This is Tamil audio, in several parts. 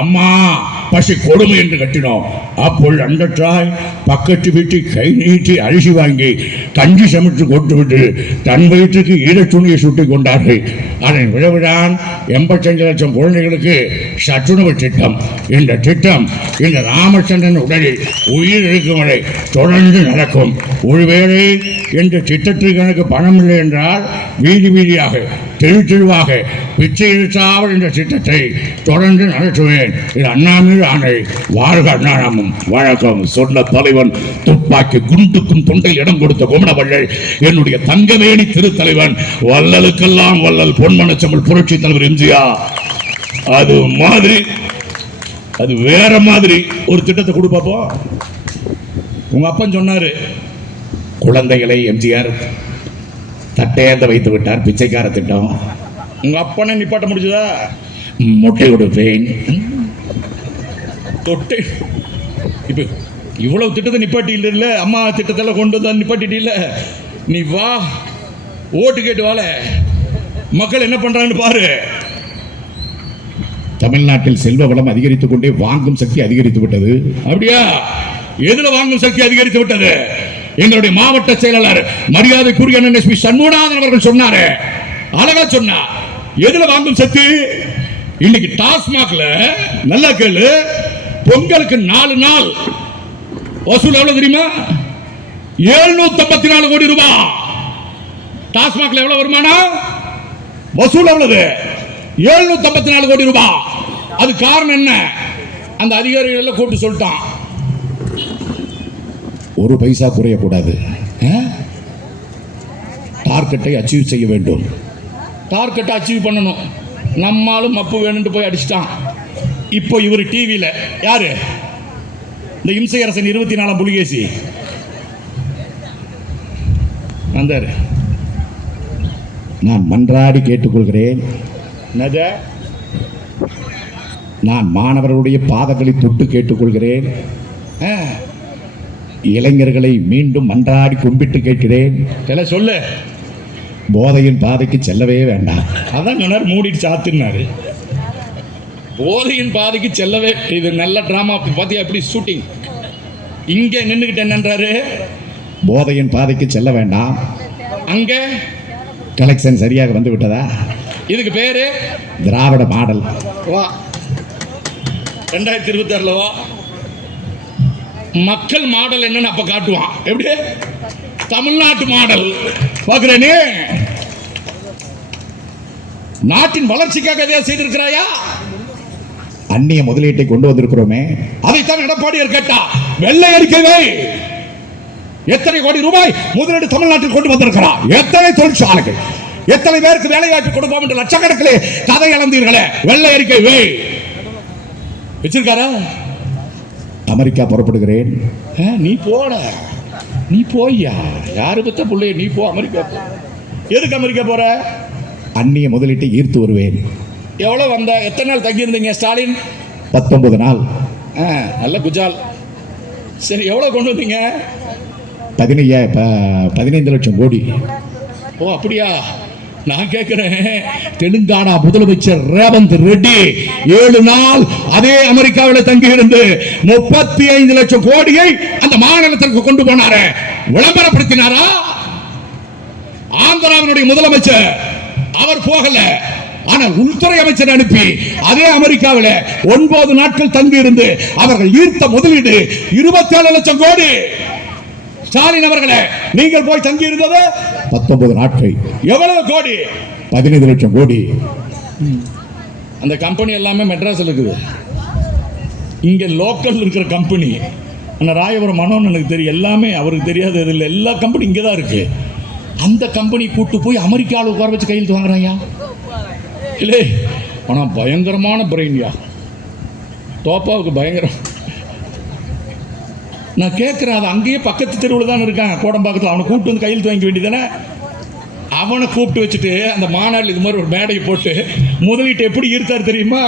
அம்மா பசி கொடுமை என்று கட்டினோம். அப்பொழுது அண்டற்றாய் பக்கத்து வீட்டு கை நீட்டி அரிசி வாங்கி கஞ்சி சமைத்து கொடுத்து விட்டு தன் வயிற்றுக்கு ஈரத்துணியை துணியை சுட்டிக் கொண்டார்கள். அதன் விளைவுதான் எண்பத்தஞ்சு லட்சம் குழந்தைகளுக்கு சத்துணவு திட்டம். இந்த திட்டம் இந்த ராமச்சந்திரன் உடலில் உயிர் இருக்கும் வரை தொடர்ந்து நடக்கும். ஒருவேளை இந்த திட்டத்திற்கு எனக்கு பணம் இல்லை என்றால் வீதி வீதியாக தெரு தெருவாக பிச்சை எடுத்தாமல் என்ற திட்டத்தை தொடர்ந்து நடத்துவேன். இது அண்ணாமீது ஆணை. வாழ்க அண்ணாராமும் வழக்கம் சொன்ன தலைவன் துப்பாக்கி குண்டுக்கும் தொண்டை இடம் கொடுத்த குமணவள்ளல் என்னுடைய தங்கவேணி திருத்தலைவன் வள்ளலுக்கெல்லாம் வள்ளல் பொன்மனச்சமல் புரட்சி தலைவர் எம்ஜிஆர். அது மாதிரி அது வேற மாதிரி ஒரு திட்டத்தை கொடுப்பாப்போ உங்க அப்பன் சொன்னாரு குழந்தைகளை எம்ஜிஆர் தட்டையாந்த வைத்து விட்டார் பிச்சைக்கார திட்டம். உங்க அப்பனை நிப்பாட்ட முடிஞ்சதா? முட்டை கொடுப்பேன். தொட்டை. இப்போ இவ்வளவு திட்டத்தை நிப்பாட்டி இல்ல அம்மா திட்டத்தெல்லாம் கொண்டு வந்தா நிப்பாட்டிட்டு இல்ல. நீ வா ஓட்டு கேட்டு வாழ. மக்கள் என்ன பண்றாங்கன்னு பாரு. தமிழ்நாட்டில் செல்வ வளம் அதிகரித்துக் கொண்டே வாங்கும் சக்தி அதிகரித்து விட்டது. அப்படியா? எதுல வாங்கும் சக்தி அதிகரித்து விட்டது? எங்களுடைய மாவட்ட செயலாளர் மரியாதைக்குரிய எஸ்பி சண்முகநாதன் அவர்கள் சொன்னாரு. அழகா சொன்னார் எதுல வாங்கும் சக்தி இன்னைக்கு டாஸ்மாக்ல நல்லா கேளு பொங்கலுக்கு நாலு நாள். வசூல் எவ்வளவு தெரியுமா? எழுநூத்தி ஐம்பத்தி நாலு கோடி ரூபாய் டாஸ்மாக்ல எவ்வளவு வருமானம்? வசூல் எவ்வளவு? எழுநூத்தி ஐம்பத்தி நாலு கோடி ரூபாய் அது காரணம் என்ன? அந்த அதிகாரிகள் எல்லாம் கூப்பிட்டு சொல்லிட்டான். ஒரு பைசா குறையக்கூடாது டார்கெட்டை அச்சீவ் செய்ய வேண்டும். டார்கெட்டை அச்சீவ் பண்ணணும். நம்மாலும் மப்பு வேணும்னு போய் அடிச்சிட்டான். இப்போ இவர் டிவியில் யாரு? இந்த இம்சையரசன் இருபத்தி நாலாம் புலிகேசி. வந்தார். நான் மன்றாடி கேட்டுக்கொள்கிறேன். நான் மாணவர்களுடைய பாதங்களை தொட்டு கேட்டுக்கொள்கிறேன். ஆ, இளைஞர்களை மீண்டும் மன்றாடி கும்பிட்டு கேட்கிறேன். இல்ல சொல்லு. போதையின் பாதைக்கு செல்லவே வேண்டாம். அதான் சொன்னார் மூடிட்டு சாத்துனாரு. போதையின் பாதைக்கு செல்லவே இது நல்ல டிராமா பார்த்தியா எப்படி ஷூட்டிங் இங்கே நின்றுக்கிட்டு என்னன்றாரு போதையின் பாதைக்கு செல்ல வேண்டாம். அங்கே? கலெக்ஷன் சரியாக வந்து விட்டதா? இதுக்கு பேரு? திராவிட மாடல் வா. ரெண்டாயிரத்தி இருபத்தி ஆறுல வா. மக்கள் மாடல் என்னன்னு அப்ப காட்டுவான். எப்படி? தமிழ்நாட்டு மாடல். பாக்குறேனே நாட்டின் வளர்ச்சிக்காக எதையா செய்திருக்கிறாயா? அந்நிய முதலீட்டை கொண்டு வந்திருக்கிறோமே. அதைத்தான் எடப்பாடியார் கேட்டா வெள்ளை அறிக்கைவை எத்தனை கோடி ரூபாய் முதலீடு தமிழ்நாட்டில் கொண்டு வந்திருக்கிறார்? எத்தனை தொழிற்சாலைகள்? எத்தனை பேருக்கு வேலை வாய்ப்பு கொடுப்போம் என்று லட்சக்கணக்கிலே கதை இழந்தீர்களே. வெள்ளை அறிக்கை வை வச்சிருக்காரா? அமெரிக்கா புறப்படுகிறேன். நீ போட. நீ போய்யா. யாரு பத்த பிள்ளைய நீ போ அமெரிக்கா போ. எதுக்கு அமெரிக்கா போற? அந்நிய முதலீட்டை ஈர்த்து வருவேன். எவ்வளோ வந்த? எத்தனை நாள் தங்கியிருந்தீங்க ஸ்டாலின்? பத்தொன்பது நாள். ஆ நல்ல குஜால். சரி எவ்வளோ கொண்டு வந்தீங்க? பதினையா பதினைந்து லட்சம் கோடி. ஓ அப்படியா? நான் கேட்கிறேன். தெலுங்கானா முதலமைச்சர் ரேவந்த் ரெட்டி ஏழு நாள் அதே அமெரிக்காவில் தங்கி இருந்து முப்பத்தி ஐந்து லட்சம் கோடியை அந்த மாநிலத்திற்கு கொண்டு போனாரு. விளம்பரப்படுத்தினாரா? ஆந்திராவினுடைய முதலமைச்சர் அவர் போகல. ஆனால் உள்துறை அமைச்சர் அனுப்பி அதே அமெரிக்காவில் ஒன்பது நாட்கள் தங்கி இருந்து அவர்கள் ஈர்த்த முதலீடு இருபத்தி ஏழு லட்சம் கோடி. ஸ்டாலின் அவர்களே நீங்கள் போய் தங்கி இருந்தது பத்தொன்பது நாட்கள். எவ்வளவு கோடி? பதினைந்து லட்சம் கோடி. அந்த கம்பெனி எல்லாமே மெட்ராஸில் இருக்குது. இங்கே லோக்கல் இருக்கிற கம்பெனி ஆனால் ராயபுரம் மனோன்னு எனக்கு தெரியும். எல்லாமே அவருக்கு தெரியாத இதில் எல்லா கம்பெனி இங்கே தான் இருக்குது அந்த கம்பெனி கூட்டு போய் அமெரிக்காவில் உட்கார வச்சு கையெழுத்து வாங்குறாயா இல்லை. ஆனால் பயங்கரமான பிரெயின்யா தோப்பாவுக்கு பயங்கரம். நான் கேட்குறேன் அது அங்கேயே பக்கத்து தெருவில் தான் இருக்கான் கோடம்பாக்கத்தில் அவனை கூப்பிட்டு வந்து கையெழுத்து வாங்கிக்க வேண்டியதானே அவனை கூப்பிட்டு வச்சுட்டு அந்த மாநாட்டில் இது மாதிரி ஒரு மேடையை போட்டு முதலீட்டு எப்படி ஈர்த்தார் தெரியுமா?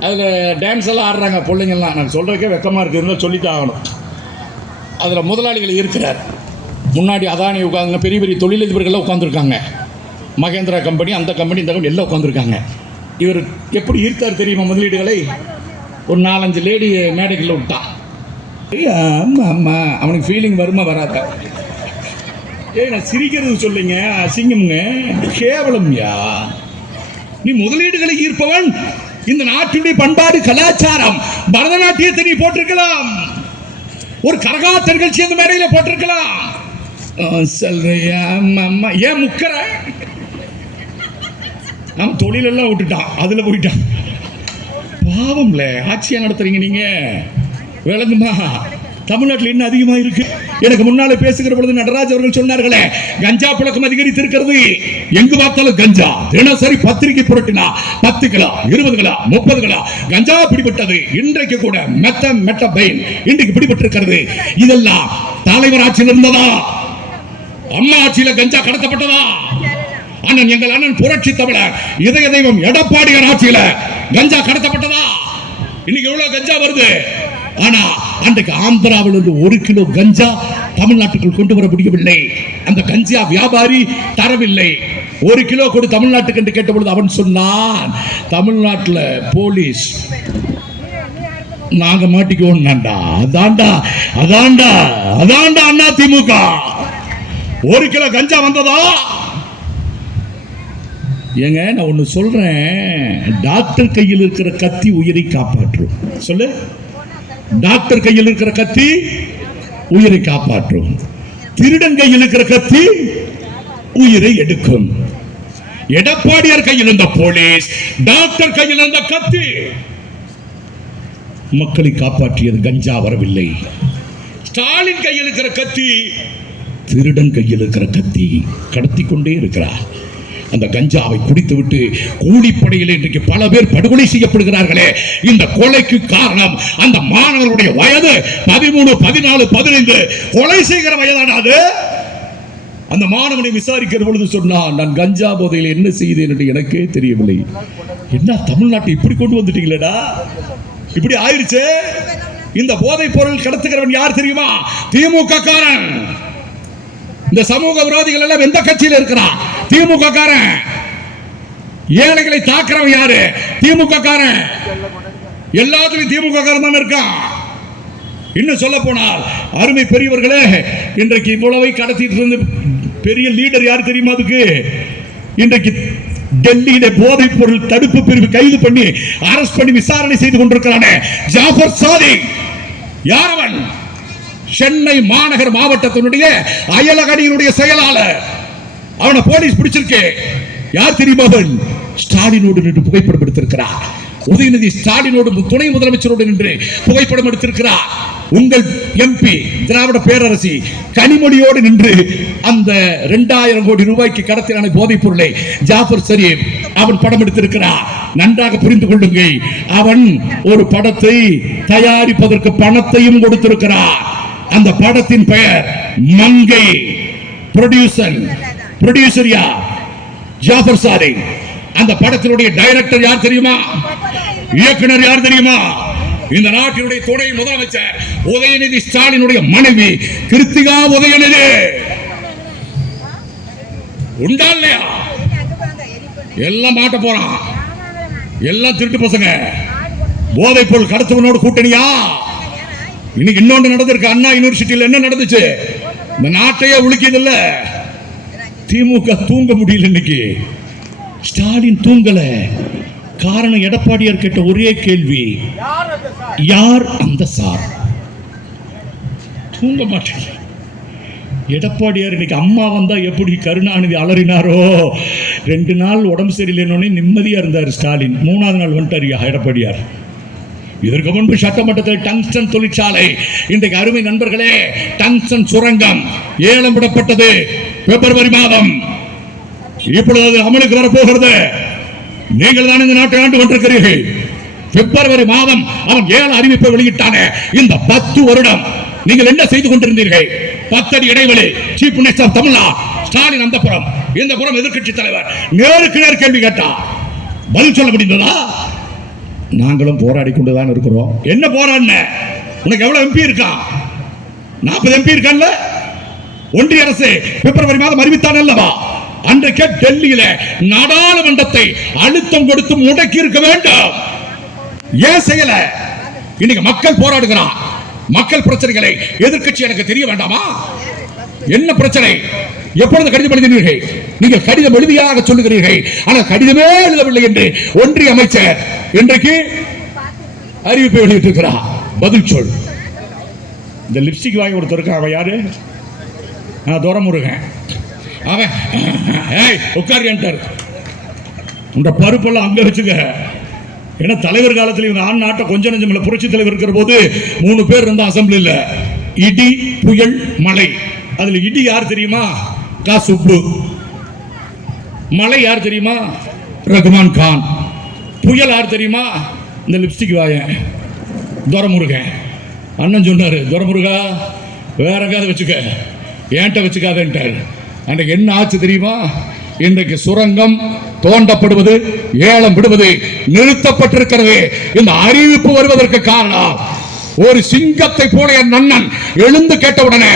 அதில் டான்ஸ் எல்லாம் ஆடுறாங்க பிள்ளைங்கள்லாம். நான் சொல்கிறதுக்கே வெக்கமாக இருக்குதுன்னு சொல்லித்தான் ஆகணும். அதில் முதலாளிகள் இருக்கிறார். முன்னாடி அதானி உட்காந்துங்க பெரிய பெரிய தொழிலதிபர்கள்லாம் உட்காந்துருக்காங்க மகேந்திரா கம்பெனி அந்த கம்பெனி இந்த கம்பெனி எல்லாம் உட்காந்துருக்காங்க இவர் எப்படி ஈர்த்தார் தெரியுமா முதலீடுகளை? ஒரு நாலஞ்சு லேடி மேடைகளில் விட்டான் ஆமா ஆமா. அவனுக்கு ஃபீலிங் வருமா வராதா? ஏ நான் சிரிக்கிறது சொல்லுங்க அசிங்கம்ங்க. கேவலம்யா. நீ முதலீடுகளை ஈர்ப்பவன். இந்த நாட்டினுடைய பண்பாடு கலாச்சாரம். பரதநாட்டியத்தை நீ போட்டிருக்கலாம். ஒரு கரகாத்தர்கள் நிகழ்ச்சி அந்த மேடையில போட்டிருக்கலாம். சொல்றியா ஆமா, ஏன் முக்கற? நம் தொழிலெல்லாம் விட்டுட்டான். அதுல போயிட்டான். பாவம்ல ஆட்சியா நடத்துறீங்க நீங்க. விளங்குமா? தமிழ்நாட்டில் என்ன அதிகமா இருக்கு? எனக்கு முன்னாலே பேசுகிற பொழுது நடராஜ் அவர்கள் சொன்னார்களே கஞ்சா புழக்கம் அதிகரித்து இருக்கிறது எங்கு பார்த்தாலும் கஞ்சா. தினசரி பத்திரிகை புரட்டினா பத்து கிலோ இருபது கிலோ முப்பது கிலோ. கஞ்சா பிடிபட்டது இன்றைக்கு கூட மெத்த மெட்ட பைன் இன்றைக்கு பிடிபட்டிருக்கிறது. இதெல்லாம் தலைவர் ஆட்சியில் இருந்ததா? அம்மா ஆட்சியில கஞ்சா கடத்தப்பட்டதா? அண்ணன் எங்கள் அண்ணன் புரட்சி தமிழர் இதய தெய்வம் எடப்பாடியார் ஆட்சியில கஞ்சா கடத்தப்பட்டதா? இன்னைக்கு எவ்வளவு கஞ்சா வருது? ஆனா அன்றைக்கு ஆந்திராவில் இருந்து ஒரு கிலோ கஞ்சா தமிழ்நாட்டுக்குள் கொண்டு வர முடியவில்லை. அந்த கஞ்சா வியாபாரி தரவில்லை. ஒரு கிலோ கொடு தமிழ்நாட்டுக்கு என்று கேட்டபொழுது அவன் சொன்னான் தமிழ்நாட்டுல போலீஸ் நாங்க மாட்டிக்கோண்டா அதான்டா அதான்டா அதான்டா அண்ணா திமுக. ஒரு கிலோ கஞ்சா வந்ததா? ஏங்க நான் ஒன்று சொல்றேன் டாக்டர் கையில் இருக்கிற கத்தி உயிரை காப்பாற்றும். சொல்லு. டாக்டர் கையில் இருக்கிற கத்தி உயிரை காப்பாற்றும். திருடன் கையில் இருக்கிற கத்தி உயிரை எடுக்கும். எடப்பாடியார் கையில் இருந்த போலீஸ் டாக்டர் கையில் இருந்த கத்தி மக்களை காப்பாற்றியது கஞ்சா வரவில்லை. ஸ்டாலின் கையில் இருக்கிற கத்தி திருடன் கையில் இருக்கிற கத்தி கடத்தி கொண்டே இருக்கிறார். அந்த கஞ்சாவை குடித்துவிட்டு கூலிப்படையில் இன்றைக்கு பல பேர் படுகொலை செய்யப்படுகிறார்களே. இந்த கொலைக்கு காரணம் அந்த மாணவர்களுடைய வயது பதிமூணு பதினாலு பதினைந்து. கொலை செய்கிற வயதானது அந்த மாணவனை விசாரிக்கிற பொழுது சொன்னான் நான் கஞ்சா போதையில் என்ன செய்தேன் என்று எனக்கே தெரியவில்லை. என்ன தமிழ்நாட்டை இப்படி கொண்டு வந்துட்டீங்களேடா? இப்படி ஆயிருச்சு? இந்த போதைப் பொருள் கடத்துகிறவன் யார் தெரியுமா? திமுக காரன் இந்த சமூக விரோதிகள் எல்லாம் எந்த கட்சியில இருக்கிறான்? திமுக காரன் ஏழைகளை தாக்குறவன் யாரு? திமுக காரன் எல்லாத்துலயும் திமுக காரன் தான் இருக்கான். இன்னும் சொல்ல போனால் அருமை பெரியவர்களே இன்றைக்கு இவ்வளவை கடத்திட்டு இருந்து பெரிய லீடர் யார் தெரியுமா அதுக்கு? இன்றைக்கு டெல்லியில போதைப் பொருள் தடுப்பு பிரிவு கைது பண்ணி அரஸ்ட் பண்ணி விசாரணை செய்து கொண்டிருக்கிறானே ஜாஃபர் சாதி யார் அவன்? சென்னை மாநகர் மாவட்டத்தினுடைய அயலகடியினுடைய செயலாளர். அவனை போலீஸ் பிடிச்சிருக்கு. யார் தெரியுமா அவன்? ஸ்டாலினோடு நின்று புகைப்படம் எடுத்திருக்கிறார். உதயநிதி ஸ்டாலினோடு துணை முதலமைச்சரோடு நின்று புகைப்படம் எடுத்திருக்கிறார். உங்கள் எம்பி திராவிட பேரரசி கனிமொழியோடு நின்று அந்த இரண்டாயிரம் கோடி ரூபாய்க்கு கடத்தினான போதைப் பொருளை ஜாஃபர் சரீப் அவன் படம் எடுத்திருக்கிறார். நன்றாக புரிந்து கொள்ளுங்கள். அவன் ஒரு படத்தை தயாரிப்பதற்கு பணத்தையும் கொடுத்திருக்கிறார். அந்த படத்தின் பெயர் மங்கை. ப்ரொடியூசர் ப்ரொடியூசர் யார்? ஜாஃபர் சாரி அந்த படத்தினுடைய டைரக்டர் யார் தெரியுமா? இயக்குனர் யார் தெரியுமா? இந்த நாட்டினுடைய துணை முதலமைச்சர் உதயநிதி ஸ்டாலினுடைய மனைவி கிருத்திகா உதயநிதி. உண்டா இல்லையா? எல்லாம் மாட்ட போறான். எல்லாம் திருட்டு பசங்க. போதைப் பொருள் கடத்தவனோட கூட்டணியா? இன்னைக்கு இன்னொன்று நடந்திருக்கு. அண்ணா யூனிவர்சிட்டியில் என்ன நடந்துச்சு? இந்த நாட்டையே உழுக்கியது இல்ல திமுக தூங்க முடியல இன்னைக்கு. ஸ்டாலின் தூங்கல. காரணம் எடப்பாடியார் கேட்ட ஒரே கேள்வி. யார் அந்த சார்? தூங்க மாட்டேங்க எடப்பாடியார் இன்னைக்கு அம்மா வந்தா எப்படி கருணாநிதி அலறினாரோ? ரெண்டு நாள் உடம்பு சரியில்லைன்னு நிம்மதியா இருந்தார் ஸ்டாலின். மூணாவது நாள் வந்துட்டார் எடப்பாடியார். இதற்கு முன்பு சட்டமன்றத்தில் டங்ஸ்டன் தொழிற்சாலை. இன்றைக்கு அருமை நண்பர்களே டங்ஸ்டன் சுரங்கம் ஏலம் விடப்பட்டது பிப்ரவரி மாதம். இப்பொழுது அமலுக்கு வரப்போகிறது. நீங்கள் தான் இந்த நாட்டை ஆண்டு கொண்டிருக்கிறீர்கள். பிப்ரவரி மாதம் அவன் ஏழு அறிவிப்பை வெளியிட்டானே. இந்த பத்து வருடம் நீங்கள் என்ன செய்து கொண்டிருந்தீர்கள்? பத்தடி இடைவெளி சீஃப் மினிஸ்டர் ஆஃப் தமிழ்நா ஸ்டாலின் அந்த புறம். இந்த புறம் எதிர்க்கட்சி தலைவர் நேருக்கு நேர் கேள்வி கேட்டா பதில் சொல்ல முடிந்ததா? நாங்களும் போராடி கொண்டுதான் இருக்கிறோம். என்ன போராடின? உனக்கு எவ்வளவு எம்பி இருக்கான் நாற்பது எம்பி இருக்கான்ல ஒன்றிய அரசு பிப்ரவரி மாதம் அறிவித்தான் அல்லவா? அன்றைக்கே டெல்லியில நாடாளுமன்றத்தை அழுத்தம் கொடுத்து முடக்கி இருக்க வேண்டும். ஏன் செய்யல? இன்னைக்கு மக்கள் போராடுகிறான். மக்கள் பிரச்சனைகளை எதிர்க்கட்சி எனக்கு தெரிய வேண்டாமா? என்ன பிரச்சனை? எப்பொழுது கடிதம் எழுதினீர்கள்? நீங்கள் கடிதம் எழுதியாக சொல்லுகிறீர்கள். ஆனால் கடிதமே எழுதவில்லை என்று ஒன்றிய அமைச்சர் இன்றைக்கு அறிவிப்பை வெளியிட்டிருக்கிறார். பதில் சொல். இந்த லிப்ஸ்டிக் வாங்கி ஒருத்தர் இருக்கா அவன் யாரு? நான் துரமுருகன். அவன் ஏய் உட்காரியன்ட்டார் உங்க பருப்பெல்லாம் அங்க வச்சுக்க. ஏன்னா தலைவர் காலத்தில் இவங்க ஆண் நாட்டை கொஞ்சம் நெஞ்சம் இல்லை புரட்சி தலைவர் இருக்கிற போது மூணு பேர் இருந்தா அசம்பிளியில். இடி புயல் மழை. அதுல இடி யார் தெரியுமா? கா சுப்பு மழை யார் தெரியுமா? ரகுமான் கான். புயல் யார் தெரியுமா? இந்த லிப்ஸ்டிக் வாயன் துரமுருகன். அண்ணன் சொன்னாரு துரமுருகா வேற எங்காவது வச்சுக்க. ஏன்ட்ட வச்சுக்காதன்ட்டார். அன்றைக்கு என்ன ஆச்சு தெரியுமா? இன்றைக்கு சுரங்கம் தோண்டப்படுவது ஏலம் விடுவது நிறுத்தப்பட்டிருக்கிறது. இந்த அறிவிப்பு வருவதற்கு காரணம் ஒரு சிங்கத்தை போல என் அண்ணன் எழுந்து கேட்டவுடனே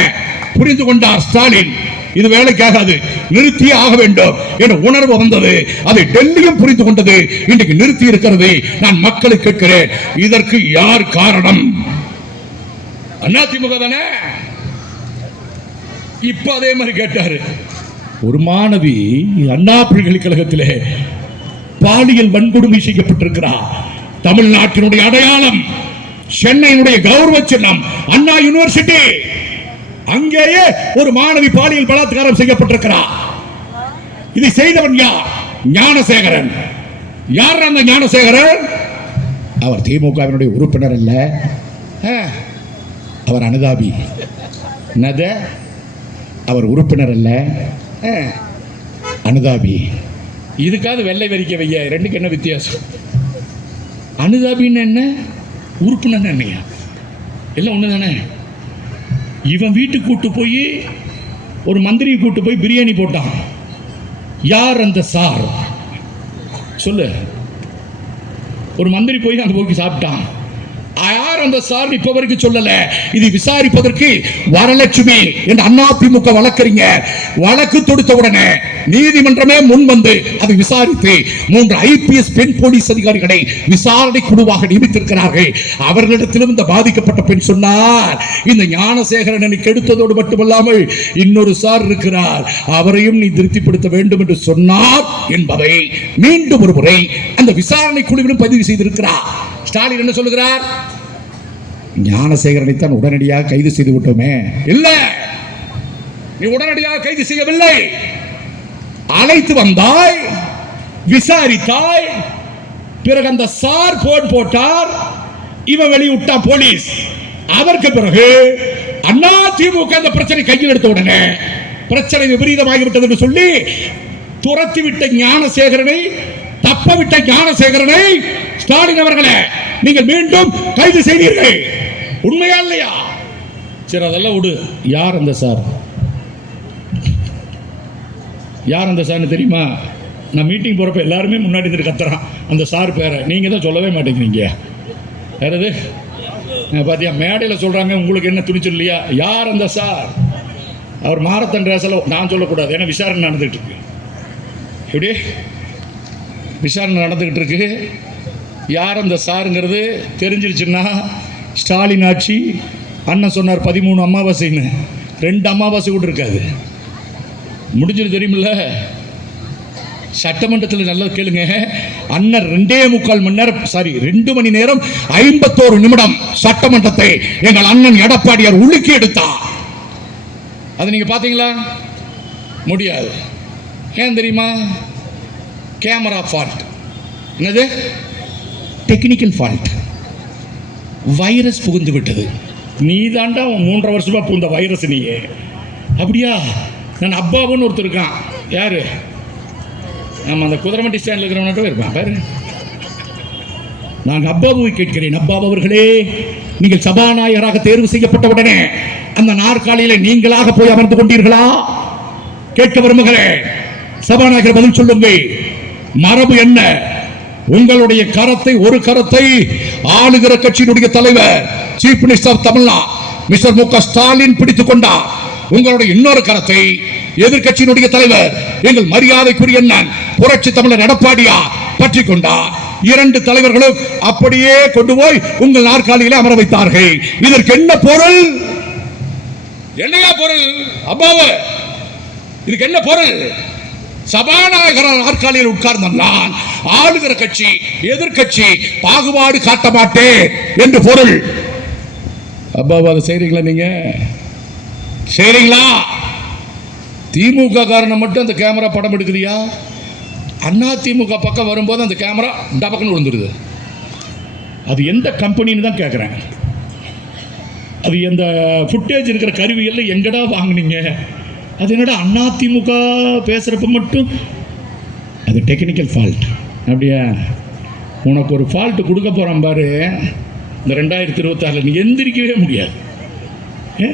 புரிந்து கொண்டார் ஸ்டாலின். இது வேலைக்காகாது நிறுத்தியே ஆக வேண்டும் என்ற உணர்வு வந்தது. அதை டெல்லியும் புரிந்து கொண்டது. இன்றைக்கு நிறுத்தி இருக்கிறது நான் மக்களை கேட்கிறேன். இதற்கு யார் காரணம்? அதிமுக தானே? இப்ப அதே மாதிரி கேட்டாரு. ஒரு மாணவி அண்ணா பல்கலைக்கழகத்திலே பாலியல் வன்கொடுமை செய்யப்பட்டிருக்கிறார் தமிழ்நாட்டினுடைய அடையாளம் சென்னையினுடைய கௌரவ சின்னம் அண்ணா யூனிவர்சிட்டி. அங்கேயே ஒரு மாணவி பாலியல் பலாத்காரம் செய்யப்பட்டிருக்கிறார். இதை செய்தவன் யார்? ஞானசேகரன். யார் அந்த ஞானசேகரன்? அவர் திமுகவினுடைய உறுப்பினர் அல்ல. அவர் அனுதாபி. என்னத? அவர் உறுப்பினர் அல்ல. அனுதாபி. இதுக்காவது வெள்ளை வரிக்க வைய ரெண்டுக்கு என்ன வித்தியாசம்? அனுதாபின்னு என்ன? உறுப்பினர் என்னையா? எல்லாம் ஒன்று தானே இவன் வீட்டுக்கு கூட்டு போய் ஒரு மந்திரியை கூட்டு போய் பிரியாணி போட்டான். யார் அந்த சார்? சொல்லு. ஒரு மந்திரி போய் அந்த போக்கி சாப்பிட்டான். யார் அந்த சார் இப்ப வரைக்கும் சொல்லல. இது விசாரிப்பதற்கு வரலட்சுமி என்ற அதிமுக வழக்கறிஞர் வழக்கு தொடுத்த உடனே நீதிமன்றமே முன் வந்து அதை விசாரித்து மூன்று ஐபிஎஸ் பெண் போலீஸ் அதிகாரிகளை விசாரணை குழுவாக நியமித்திருக்கிறார்கள். அவர்களிடத்திலும் இந்த பாதிக்கப்பட்ட பெண் சொன்னார். இந்த ஞானசேகரனை கெடுத்ததோடு மட்டுமல்லாமல் இன்னொரு சார் இருக்கிறார். அவரையும் நீ திருப்திப்படுத்த வேண்டும் என்று சொன்னார் என்பதை மீண்டும் ஒரு முறை அந்த விசாரணை குழுவிலும் பதிவு செய்திருக்கிறார். ஸ்டாலின் என்ன சொல்லுகிறார்? ஞானசேகரனை தான் உடனடியாக கைது செய்து விட்டோமே. இல்லை! நீ உடனடியாக கைது செய்யவில்லை. அழைத்து வந்தாய். விசாரித்தாய். பிறகு அந்த சார் போன் போட்டார். இவன் வெளியிட்டான் போலீஸ். அதற்கு பிறகு அண்ணா திமுக அந்த பிரச்சனை கையில் எடுத்த உடனே பிரச்சனை விபரீதமாகிவிட்டது என்று சொல்லி துரத்தி விட்ட ஞானசேகரனை தப்ப விட்ட ஞானசேகரனை ஸ்டாலின் அவர்களே நீங்கள் மீண்டும் கைது செய்தீர்கள். உண்மையா இல்லையா? சரி அதெல்லாம் விடு. யார் அந்த சார்? யார் அந்த சார்னு தெரியுமா? நான் மீட்டிங் போகிறப்ப எல்லாருமே முன்னாடி இருந்து கத்துறான். அந்த சார் பேரை. நீங்கள் தான் சொல்லவே மாட்டேங்கிறீங்க. யாரது? பார்த்தியா மேடையில் சொல்கிறாங்க உங்களுக்கு என்ன துணிச்சல் இல்லையா? யார் அந்த சார்? அவர் மாரத்தன் ரேஸில் நான் சொல்லக்கூடாது. ஏன்னா விசாரணை நடந்துகிட்டு இருக்கு. எப்படி? விசாரணை நடந்துக்கிட்டு இருக்கு. யார் அந்த சாருங்கிறது தெரிஞ்சிருச்சுன்னா ஸ்டாலின் ஆட்சி அண்ணன் சொன்னார் பதிமூணு அமாவாசைன்னு. ரெண்டு அமாவாசை கூட இருக்காது. முடிஞ்சது தெரியுமில்ல? சட்டமன்றத்தில் நல்லா கேளுங்க. அண்ணன் ரெண்டே முக்கால் மணி நேரம் சாரி ரெண்டு மணி நேரம் ஐம்பத்தோரு நிமிடம் சட்டமன்றத்தை எங்கள் அண்ணன் எடப்பாடியார் உலுக்கி எடுத்தார். அது நீங்க பாத்தீங்களா முடியாது. ஏன் தெரியுமா? கேமரா ஃபால்ட் என்னது? டெக்னிக்கல் ஃபால்ட் வைரஸ் புகுந்து விட்டது நீ தாண்டா மூன்றரை வருஷமா புகுந்த வைரஸ் நீயே. அப்படியா? நான் அப்பாவுன்னு ஒருத்தர் இருக்கான். யாரு? ஆமா அந்த குதிரமட்டி ஸ்டாண்டில் இருக்கிறவன்ட்டு இருப்பான். பாரு. நான் அப்பாவை கேட்கிறேன். அப்பாபு அவர்களே நீங்கள் சபாநாயகராக தேர்வு செய்யப்பட்ட உடனே அந்த நாற்காலியில நீங்களாக போய் அமர்ந்து கொண்டீர்களா? கேட்க விரும்புகிறேன் சபாநாயகர் பதில் சொல்லுங்க மரபு என்ன? உங்களுடைய கரத்தை ஒரு கரத்தை ஆளுகிற கட்சியினுடைய தலைவர் சீஃப் மினிஸ்டர் தமிழ்நா மிஸ்டர் மு க ஸ்டாலின் பிடித்துக் கொண்டார். உங்களுடைய இன்னொரு கரத்தை எதிர்க்கட்சியினுடைய தலைவர் எங்கள் மரியாதைக்குரிய அண்ணன் புரட்சி தமிழர் எடப்பாடியா பற்றி கொண்டார். இரண்டு தலைவர்களும் அப்படியே கொண்டு போய் உங்கள் நாற்காலியில அமர வைத்தார்கள். இதற்கு என்ன பொருள்? என்னையா பொருள்? அப்பாவு. இதுக்கு என்ன பொருள்? சபாநாயகர் நாற்காலியில் உட்கார்ந்த நான் ஆளுகிற கட்சி எதிர்க்கட்சி பாகுபாடு காட்ட மாட்டேன் என்று பொருள். அப்பா அதை செய்றீங்களா நீங்க? செய்றீங்களா? திமுக காரனை மட்டும் அந்த கேமரா படம் எடுக்குதியா? அண்ணா திமுக பக்கம் வரும்போது அந்த கேமரா டபக்குன்னு விழுந்துருது. அது எந்த கம்பெனின்னு தான் கேட்குறேன் அது எந்த ஃபுட்டேஜ் இருக்கிற கருவியெல்லாம் எங்கடா வாங்குனீங்க? அது என்னடா அதிமுக பேசுகிறப்ப மட்டும்? அது டெக்னிக்கல் ஃபால்ட் அப்படியா? உனக்கு ஒரு ஃபால்ட்டு கொடுக்க போகிறான் பாரு. இந்த ரெண்டாயிரத்தி இருபத்தாறில் நீ எந்திரிக்கவே முடியாது. ஏ?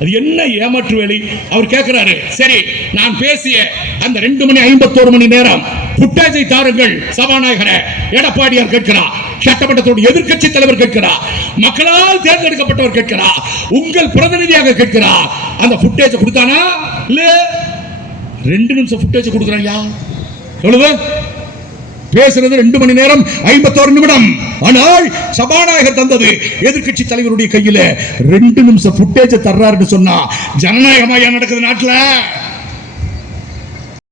அது என்ன ஏமாற்று வேலை? அவர் கேட்கிறாரு சரி நான் பேசிய அந்த ரெண்டு மணி ஐம்பத்தோரு மணி நேரம் புட்டேஜை தாருங்கள் சபாநாயகரை. எடப்பாடியார் கேட்கிறார். சட்டமன்றத்தோட எதிர்க்கட்சி தலைவர் கேட்கிறார் மக்களால் தேர்ந்தெடுக்கப்பட்டவர் கேட்கிறார் உங்கள் பிரதிநிதியாக கேட்கிறார் அந்த புட்டேஜை கொடுத்தானா? இல்ல ரெண்டு நிமிஷம் புட்டேஜ் கொடுக்குறான் யா சொல்லுது பேசுறது ரெண்டு மணி நேரம் ஐம்பத்தோரு நிமிடம். ஆனால் சபாநாயகர் தந்தது எதிர்க்கட்சி தலைவருடைய கையில. ரெண்டு நிமிஷம் புட்டேஜ் தர்றாருன்னு சொன்னா ஜனநாயகமா ஏன் நடக்குது நாட்டுல?